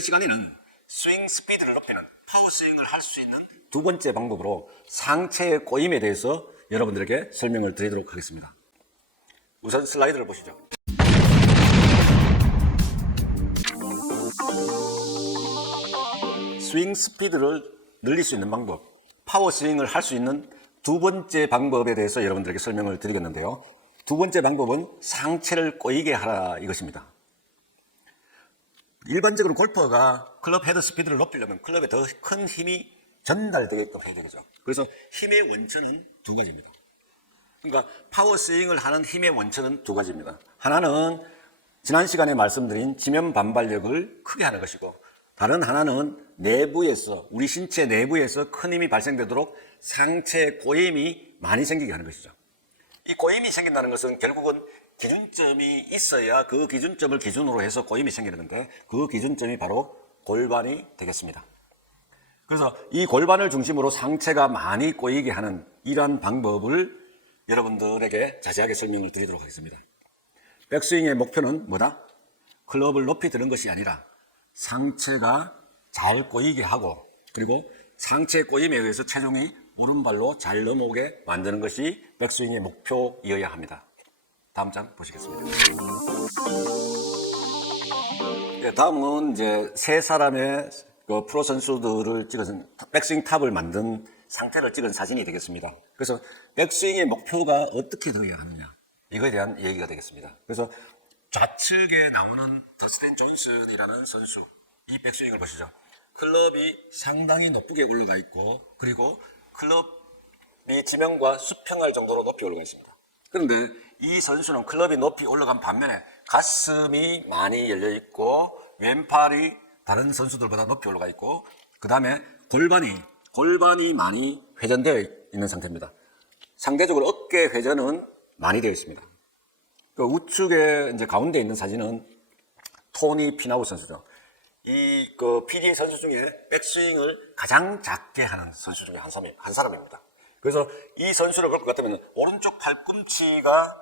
이번 시간에는 스윙 스피드를 높이는 파워 스윙을 할 수 있는 두 번째 방법으로 상체의 꼬임에 대해서 여러분들에게 설명을 드리도록 하겠습니다. 우선 슬라이드를 보시죠. 스윙 스피드를 늘릴 수 있는 방법, 파워 스윙을 할 수 있는 두 번째 방법에 대해서 여러분들에게 설명을 드리겠는데요. 두 번째 방법은 상체를 꼬이게 하라 이것입니다. 일반적으로 골퍼가 클럽 헤드 스피드를 높이려면 클럽에 더 큰 힘이 전달되게끔 해야 되겠죠. 그래서 힘의 원천은 두 가지입니다. 그러니까 파워 스윙을 하는 힘의 원천은 두 가지입니다. 하나는 지난 시간에 말씀드린 지면 반발력을 크게 하는 것이고, 다른 하나는 내부에서, 우리 신체 내부에서 큰 힘이 발생되도록 상체 꼬임이 많이 생기게 하는 것이죠. 이 꼬임이 생긴다는 것은 결국은 기준점이 있어야 그 기준점을 기준으로 해서 꼬임이 생기는 건데, 그 기준점이 바로 골반이 되겠습니다. 그래서 이 골반을 중심으로 상체가 많이 꼬이게 하는 이러한 방법을 여러분들에게 자세하게 설명을 드리도록 하겠습니다. 백스윙의 목표는 뭐다? 클럽을 높이 드는 것이 아니라 상체가 잘 꼬이게 하고, 그리고 상체 꼬임에 의해서 체중이 오른발로 잘 넘어오게 만드는 것이 백스윙의 목표이어야 합니다. 다음 장 보시겠습니다. 네, 다음은 이제 세 사람의 그 프로 선수들을 찍은 백스윙 탑을 만든 상태를 찍은 사진이 되겠습니다. 그래서 백스윙의 목표가 어떻게 되어야 하느냐, 이거에 대한 얘기가 되겠습니다. 그래서 좌측에 나오는 더스틴 존슨이라는 선수, 이 백스윙을 보시죠. 클럽이 상당히 높게 올라가 있고, 그리고 클럽이 지면과 수평할 정도로 높이 올라가 있습니다. 그런데 이 선수는 클럽이 높이 올라간 반면에 가슴이 많이 열려 있고, 왼팔이 다른 선수들보다 높이 올라가 있고, 그 다음에 골반이 많이 회전되어 있는 상태입니다. 상대적으로 어깨 회전은 많이 되어 있습니다. 그 우측에 이제 가운데 있는 사진은 토니 피나우 선수죠. 이 PGA 선수 중에 백스윙을 가장 작게 하는 선수 중에 한 사람입니다. 그래서 이 선수를 볼 것 같으면 오른쪽 팔꿈치가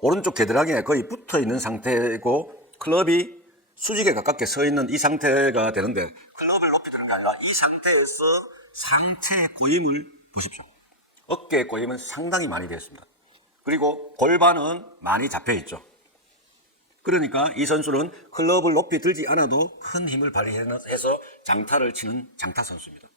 오른쪽 겨드랑이에 거의 붙어 있는 상태이고, 클럽이 수직에 가깝게 서 있는 이 상태가 되는데, 클럽을 높이 드는 게 아니라 이 상태에서 상체의 꼬임을 보십시오. 어깨의 꼬임은 상당히 많이 되어 있습니다. 그리고 골반은 많이 잡혀 있죠. 그러니까 이 선수는 클럽을 높이 들지 않아도 큰 힘을 발휘해서 장타를 치는 장타 선수입니다.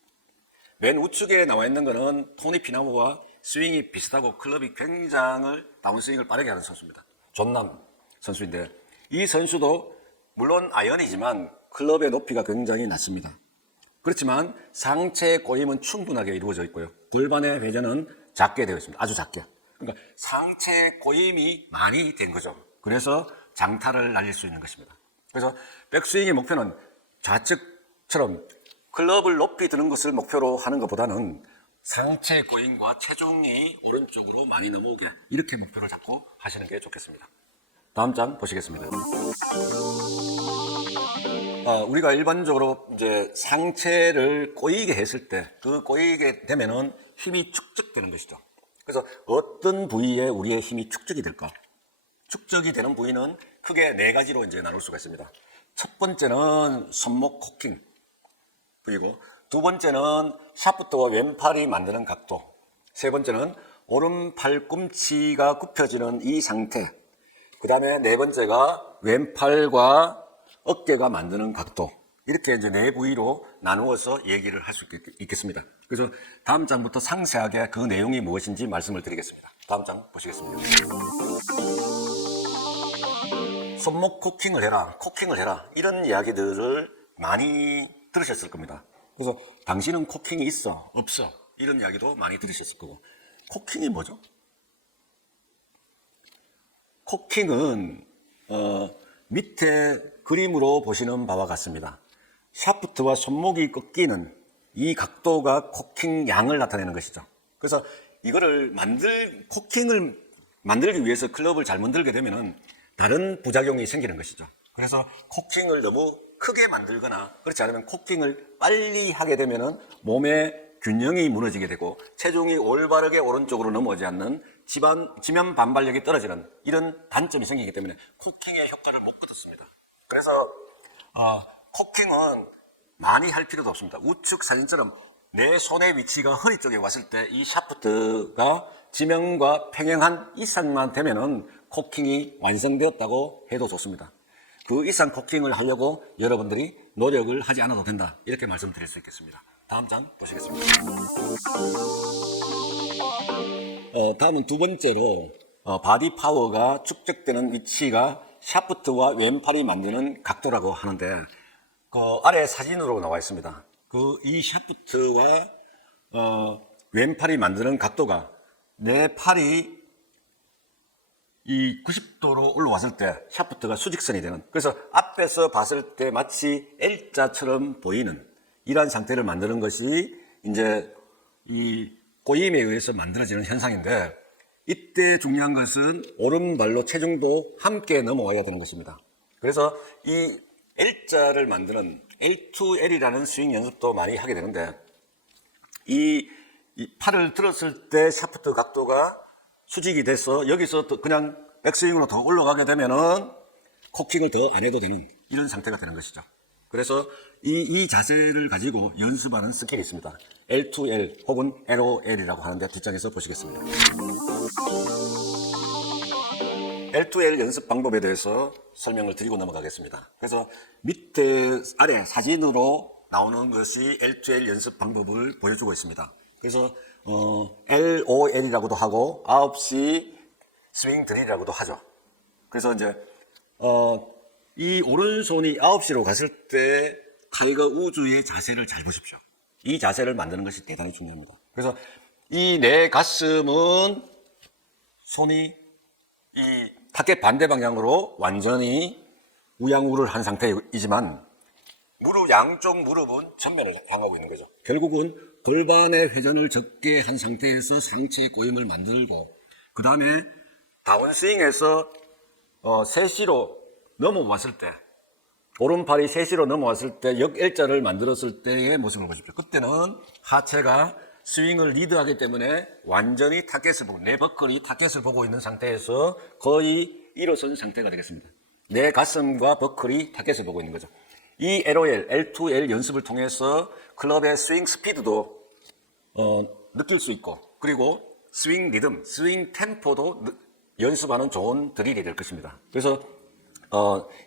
맨 우측에 나와 있는 것은 토니 피나우와 스윙이 비슷하고 클럽이 굉장히 다운스윙을 빠르게 하는 선수입니다. 존남 선수인데, 이 선수도 물론 아이언이지만 클럽의 높이가 굉장히 낮습니다. 그렇지만 상체의 꼬임은 충분하게 이루어져 있고요. 골반의 회전은 작게 되어 있습니다. 아주 작게. 그러니까 상체의 꼬임이 많이 된 거죠. 그래서 장타를 날릴 수 있는 것입니다. 그래서 백스윙의 목표는 좌측처럼 클럽을 높이 드는 것을 목표로 하는 것보다는 상체 꼬임과 체중이 오른쪽으로 많이 넘어오게, 이렇게 목표를 잡고 하시는 게 좋겠습니다. 다음 장 보시겠습니다. 우리가 일반적으로 이제 상체를 꼬이게 했을 때, 그 꼬이게 되면은 힘이 축적되는 것이죠. 그래서 어떤 부위에 우리의 힘이 축적이 될까? 축적이 되는 부위는 크게 네 가지로 이제 나눌 수가 있습니다. 첫 번째는 손목 코킹 부위고, 두 번째는 샤프트와 왼팔이 만드는 각도, 세 번째는 오른 팔꿈치가 굽혀지는 이 상태, 그 다음에 네 번째가 왼팔과 어깨가 만드는 각도, 이렇게 이제 네 부위로 나누어서 얘기를 할 수 있겠습니다. 그래서 다음 장부터 상세하게 그 내용이 무엇인지 말씀을 드리겠습니다. 다음 장 보시겠습니다. 손목 코킹을 해라, 이런 이야기들을 많이 들으셨을 겁니다. 그래서 당신은 코킹이 있어, 없어, 이런 이야기도 많이 들으셨을 거고, 코킹이 뭐죠? 코킹은 밑에 그림으로 보시는 바와 같습니다. 샤프트와 손목이 꺾이는 이 각도가 코킹 양을 나타내는 것이죠. 그래서 이거를 코킹을 만들기 위해서 클럽을 잘 만들게 되면은 다른 부작용이 생기는 것이죠. 그래서 코킹을 너무 크게 만들거나, 그렇지 않으면 코킹을 빨리 하게 되면은 몸의 균형이 무너지게 되고 체중이 올바르게 오른쪽으로 넘어오지 않는 지면 반발력이 떨어지는 이런 단점이 생기기 때문에 코킹의 효과를 못 거뒀습니다. 그래서 코킹은 많이 할 필요도 없습니다. 우측 사진처럼 내 손의 위치가 허리 쪽에 왔을 때 이 샤프트가 지면과 평행한 이상만 되면은 코킹이 완성되었다고 해도 좋습니다. 그 이상 코킹을 하려고 여러분들이 노력을 하지 않아도 된다. 이렇게 말씀드릴 수 있겠습니다. 다음 장 보시겠습니다. 다음은 두 번째로 바디 파워가 축적되는 위치가 샤프트와 왼팔이 만드는 각도라고 하는데 그 아래 사진으로 나와 있습니다. 이 샤프트와 왼팔이 만드는 각도가 내 팔이 이 90도로 올라왔을 때 샤프트가 수직선이 되는, 그래서 앞에서 봤을 때 마치 L자처럼 보이는 이러한 상태를 만드는 것이 이제 이 꼬임에 의해서 만들어지는 현상인데, 이때 중요한 것은 오른발로 체중도 함께 넘어와야 되는 것입니다. 그래서 이 L자를 만드는 L2L이라는 스윙 연습도 많이 하게 되는데, 이 팔을 들었을 때 샤프트 각도가 수직이 돼서 여기서 또 그냥 백스윙으로 더 올라가게 되면은 코킹을 더 안 해도 되는 이런 상태가 되는 것이죠. 그래서 이 자세를 가지고 연습하는 스킬이 있습니다. L2L 혹은 LOL이라고 하는데 뒷장에서 보시겠습니다. L2L 연습 방법에 대해서 설명을 드리고 넘어가겠습니다. 그래서 밑에 아래 사진으로 나오는 것이 L2L 연습 방법을 보여주고 있습니다. 그래서 LOL이라고도 하고 9시 스윙 드릴이라고도 하죠. 그래서 이제 이 오른손이 9시로 갔을 때 타이거 우즈의 자세를 잘 보십시오. 이 자세를 만드는 것이 대단히 중요합니다. 그래서 이 내 가슴은 손이 이 타겟 반대 방향으로 완전히 우양우를 한 상태이지만 양쪽 무릎은 전면을 향하고 있는 거죠. 결국은 골반의 회전을 적게 한 상태에서 상체의 꼬임을 만들고, 그 다음에 다운스윙에서 3시로 넘어왔을 때, 오른팔이 3시로 넘어왔을 때 역L자를 만들었을 때의 모습을 보십시오. 그때는 하체가 스윙을 리드하기 때문에 완전히 타겟을 보고, 내 버클이 타겟을 보고 있는 상태에서 거의 일어선 상태가 되겠습니다. 내 가슴과 버클이 타겟을 보고 있는 거죠. 이 LOL, L2L 연습을 통해서 클럽의 스윙 스피드도 느낄 수 있고, 그리고 스윙 리듬, 스윙 템포도 연습하는 좋은 드릴이 될 것입니다. 그래서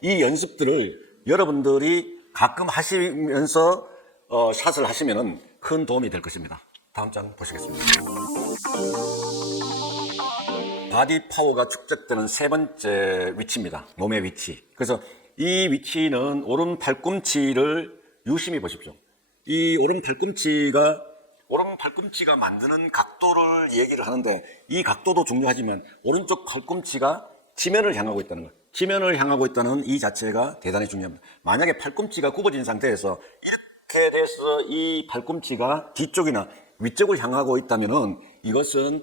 이 연습들을 여러분들이 가끔 하시면서 샷을 하시면 큰 도움이 될 것입니다. 다음 장 보시겠습니다. 바디 파워가 축적되는 세 번째 위치입니다. 몸의 위치. 그래서 이 위치는 오른 팔꿈치를 유심히 보십시오. 이 오른 팔꿈치가 만드는 각도를 얘기를 하는데, 이 각도도 중요하지만 오른쪽 팔꿈치가 지면을 향하고 있다는 것, 지면을 향하고 있다는 이 자체가 대단히 중요합니다. 만약에 팔꿈치가 굽어진 상태에서 이렇게 돼서 이 팔꿈치가 뒤쪽이나 위쪽을 향하고 있다면은 이것은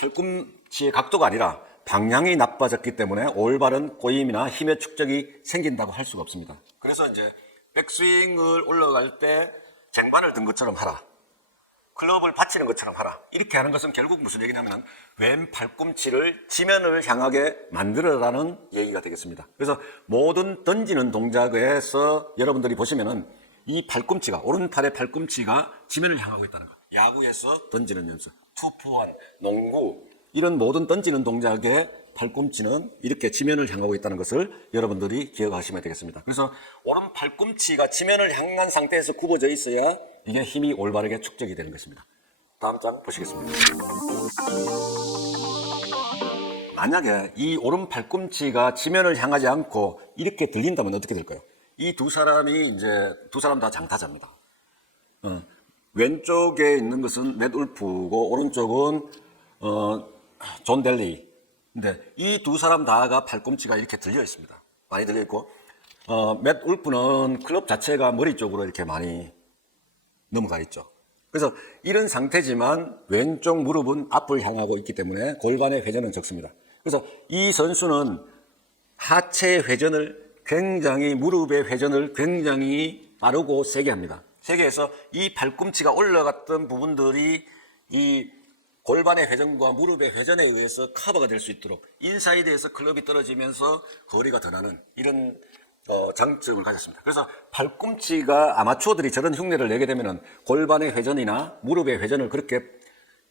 팔꿈치의 각도가 아니라 방향이 나빠졌기 때문에 올바른 꼬임이나 힘의 축적이 생긴다고 할 수가 없습니다. 그래서 이제 백스윙을 올라갈 때 쟁반을 든 것처럼 하라, 클럽을 받치는 것처럼 하라, 이렇게 하는 것은 결국 무슨 얘기냐면 왼 팔꿈치를 지면을 향하게 만들어라는 얘기가 되겠습니다. 그래서 모든 던지는 동작에서 여러분들이 보시면은 이 팔꿈치가, 오른팔의 팔꿈치가 지면을 향하고 있다는 것, 야구에서 던지는 연습, 투포환, 농구, 이런 모든 던지는 동작의 팔꿈치는 이렇게 지면을 향하고 있다는 것을 여러분들이 기억하시면 되겠습니다. 그래서 오른 팔꿈치가 지면을 향한 상태에서 굽어져 있어야 이게 힘이 올바르게 축적이 되는 것입니다. 다음 장 보시겠습니다. 만약에 이 오른 팔꿈치가 지면을 향하지 않고 이렇게 들린다면 어떻게 될까요? 이 두 사람 다 장타자입니다. 왼쪽에 있는 것은 맷 울프고 오른쪽은 존 델리. 근데 이 두 사람 다가 팔꿈치가 이렇게 들려 있습니다. 많이 들려 있고, 맷 울프는 클럽 자체가 머리 쪽으로 이렇게 많이 넘어가 있죠. 그래서 이런 상태지만 왼쪽 무릎은 앞을 향하고 있기 때문에 골반의 회전은 적습니다. 그래서 이 선수는 하체의 회전을 무릎의 회전을 굉장히 빠르고 세게 합니다. 세게 해서 이 팔꿈치가 올라갔던 부분들이 이 골반의 회전과 무릎의 회전에 의해서 커버가 될 수 있도록 인사이드에서 클럽이 떨어지면서 거리가 더 나는 이런 장점을 가졌습니다. 그래서 팔꿈치가 아마추어들이 저런 흉내를 내게 되면은 골반의 회전이나 무릎의 회전을 그렇게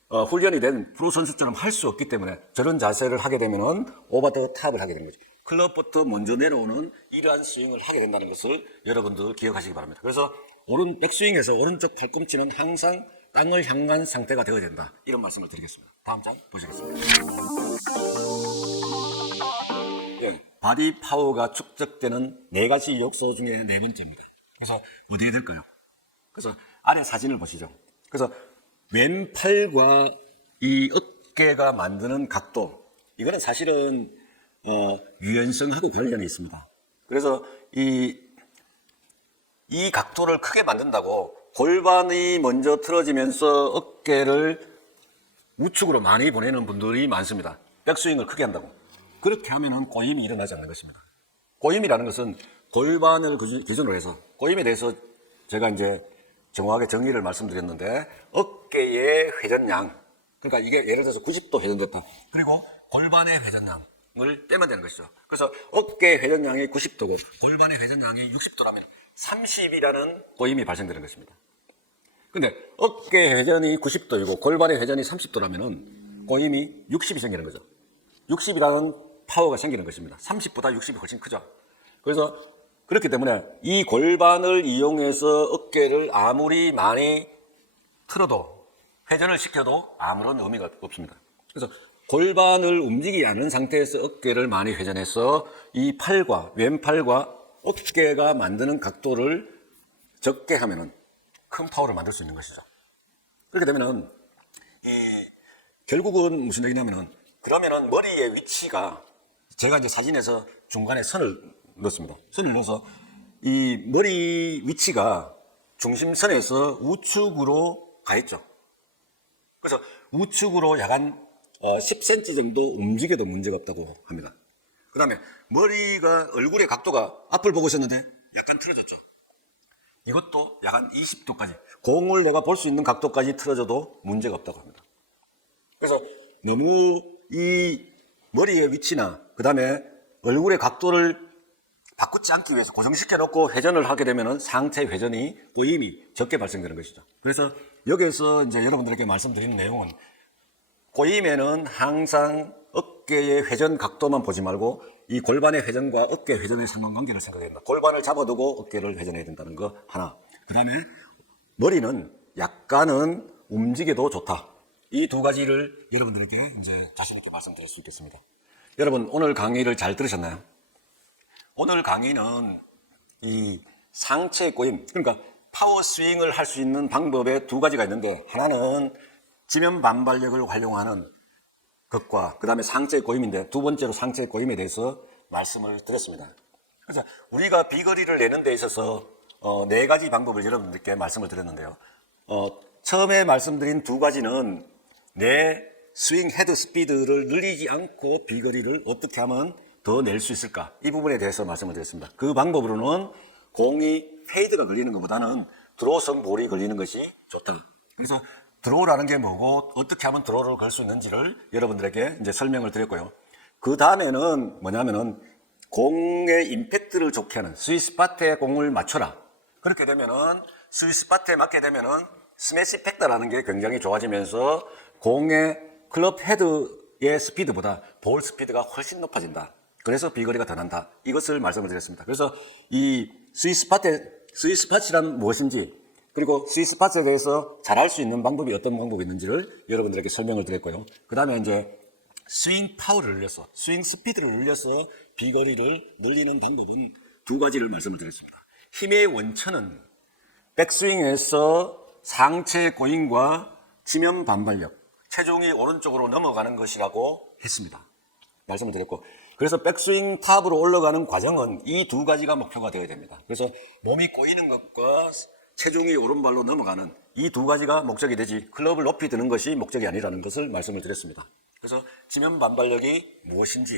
훈련이 된 프로 선수처럼 할 수 없기 때문에 저런 자세를 하게 되면은 오버 더 탑을 하게 되는 거죠. 클럽부터 먼저 내려오는 이러한 스윙을 하게 된다는 것을 여러분들 기억하시기 바랍니다. 그래서 백스윙에서 오른쪽 팔꿈치는 항상 땅을 향한 상태가 되어야 된다. 이런 말씀을 드리겠습니다. 다음 장 보시겠습니다. 바디 파워가 축적되는 4가지 요소 중에 4번째입니다. 그래서 어디에 될까요? 그래서 아래 사진을 보시죠. 그래서 왼팔과 이 어깨가 만드는 각도, 이거는 사실은 유연성하고 관련이 있습니다. 그래서 이 각도를 크게 만든다고 골반이 먼저 틀어지면서 어깨를 우측으로 많이 보내는 분들이 많습니다. 백스윙을 크게 한다고. 그렇게 하면은 꼬임이 일어나지 않는 것입니다. 꼬임이라는 것은 골반을 기준으로 해서, 꼬임에 대해서 제가 이제 정확하게 정의를 말씀드렸는데, 어깨의 회전량, 그러니까 이게 예를 들어서 90도 회전됐다. 그리고 골반의 회전량을 빼면 되는 것이죠. 그래서 어깨 회전량이 90도고 골반의 회전량이 60도라면 30이라는 꼬임이 발생되는 것입니다. 근데 어깨 회전이 90도이고 골반의 회전이 30도라면은 꼬임이 60이 생기는 거죠. 60이라는 파워가 생기는 것입니다. 30보다 60이 훨씬 크죠. 그래서 그렇기 때문에 이 골반을 이용해서 어깨를 아무리 많이 틀어도, 회전을 시켜도 아무런 의미가 없습니다. 그래서 골반을 움직이지 않은 상태에서 어깨를 많이 회전해서 이 팔과, 왼팔과 어깨가 만드는 각도를 적게 하면은 큰 파워를 만들 수 있는 것이죠. 그렇게 되면은 결국은 무슨 얘기냐면은, 그러면은 머리의 위치가, 제가 이제 사진에서 중간에 선을 넣었습니다. 선을 넣어서 이 머리 위치가 중심선에서 우측으로 가 있죠. 그래서 우측으로 약간 10cm 정도 움직여도 문제가 없다고 합니다. 그 다음에 머리가, 얼굴의 각도가 앞을 보고 있었는데 약간 틀어졌죠. 이것도 약간 20도까지, 공을 내가 볼 수 있는 각도까지 틀어져도 문제가 없다고 합니다. 그래서 너무 이 머리의 위치나 그 다음에 얼굴의 각도를 바꾸지 않기 위해서 고정시켜 놓고 회전을 하게 되면은 상체 회전이, 꼬임이 적게 발생되는 것이죠. 그래서 여기에서 이제 여러분들에게 말씀드리는 내용은, 꼬임에는 항상 어깨의 회전 각도만 보지 말고 이 골반의 회전과 어깨 회전의 상관관계를 생각해야 된다. 골반을 잡아두고 어깨를 회전해야 된다는 거 하나. 그 다음에 머리는 약간은 움직여도 좋다. 이 두 가지를 여러분들에게 이제 자신있게 말씀드릴 수 있겠습니다. 여러분, 오늘 강의를 잘 들으셨나요? 오늘 강의는 이 상체 꼬임, 그러니까 파워 스윙을 할 수 있는 방법에 2가지가 있는데, 하나는 지면 반발력을 활용하는 것과 그 다음에 상체 꼬임인데, 2번째로 상체 꼬임에 대해서 말씀을 드렸습니다. 그래서 우리가 비거리를 내는 데 있어서 4가지 방법을 여러분들께 말씀을 드렸는데요. 처음에 말씀드린 2가지는 내 스윙 헤드 스피드를 늘리지 않고 비거리를 어떻게 하면 더 낼 수 있을까, 이 부분에 대해서 말씀을 드렸습니다. 그 방법으로는 공이 페이드가 걸리는 것보다는 드로우성 볼이 걸리는 것이 좋다. 그래서 드로우라는 게 뭐고 어떻게 하면 드로우를 걸 수 있는지를 여러분들에게 이제 설명을 드렸고요. 그 다음에는 뭐냐면은 공의 임팩트를 좋게 하는 스윗스팟에 공을 맞춰라. 그렇게 되면은 스윗스팟에 맞게 되면은 스매시 팩터라는 게 굉장히 좋아지면서 공의 클럽 헤드의 스피드보다 볼 스피드가 훨씬 높아진다. 그래서 비거리가 더 난다. 이것을 말씀을 드렸습니다. 그래서 이 스윗스팟이란 무엇인지, 그리고 스윗스팟에 대해서 잘할 수 있는 방법이 어떤 방법이 있는지를 여러분들에게 설명을 드렸고요. 그 다음에 이제 스윙 파워를 늘려서, 스윙 스피드를 늘려서 비거리를 늘리는 방법은 2가지를 말씀을 드렸습니다. 힘의 원천은 백스윙에서 상체 고잉과 지면 반발력, 체중이 오른쪽으로 넘어가는 것이라고 했습니다. 말씀을 드렸고, 그래서 백스윙 탑으로 올라가는 과정은 이 2가지가 목표가 되어야 됩니다. 그래서 몸이 꼬이는 것과 체중이 오른발로 넘어가는 이 2가지가 목적이 되지, 클럽을 높이 드는 것이 목적이 아니라는 것을 말씀을 드렸습니다. 그래서 지면 반발력이 무엇인지,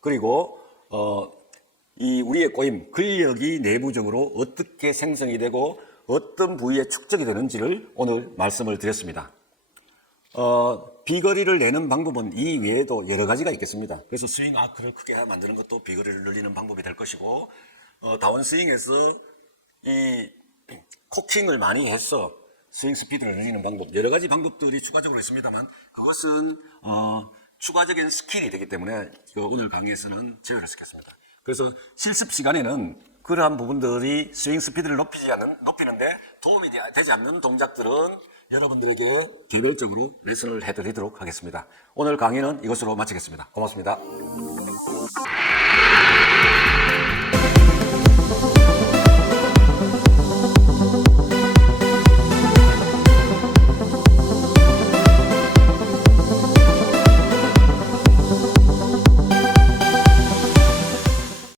그리고 이 우리의 꼬임, 근력이 내부적으로 어떻게 생성이 되고 어떤 부위에 축적이 되는지를 오늘 말씀을 드렸습니다. 비거리를 내는 방법은 이 외에도 여러 가지가 있겠습니다. 그래서 스윙 아크를 크게 만드는 것도 비거리를 늘리는 방법이 될 것이고, 다운스윙에서 이 코킹을 많이 해서 스윙 스피드를 늘리는 방법, 여러 가지 방법들이 추가적으로 있습니다만 그것은 추가적인 스킬이 되기 때문에 오늘 강의에서는 제외를 시켰습니다. 그래서 실습 시간에는 그러한 부분들이 스윙 스피드를 높이는데 도움이 되지 않는 동작들은 여러분들에게 개별적으로 레슨을 해드리도록 하겠습니다. 오늘 강의는 이것으로 마치겠습니다. 고맙습니다.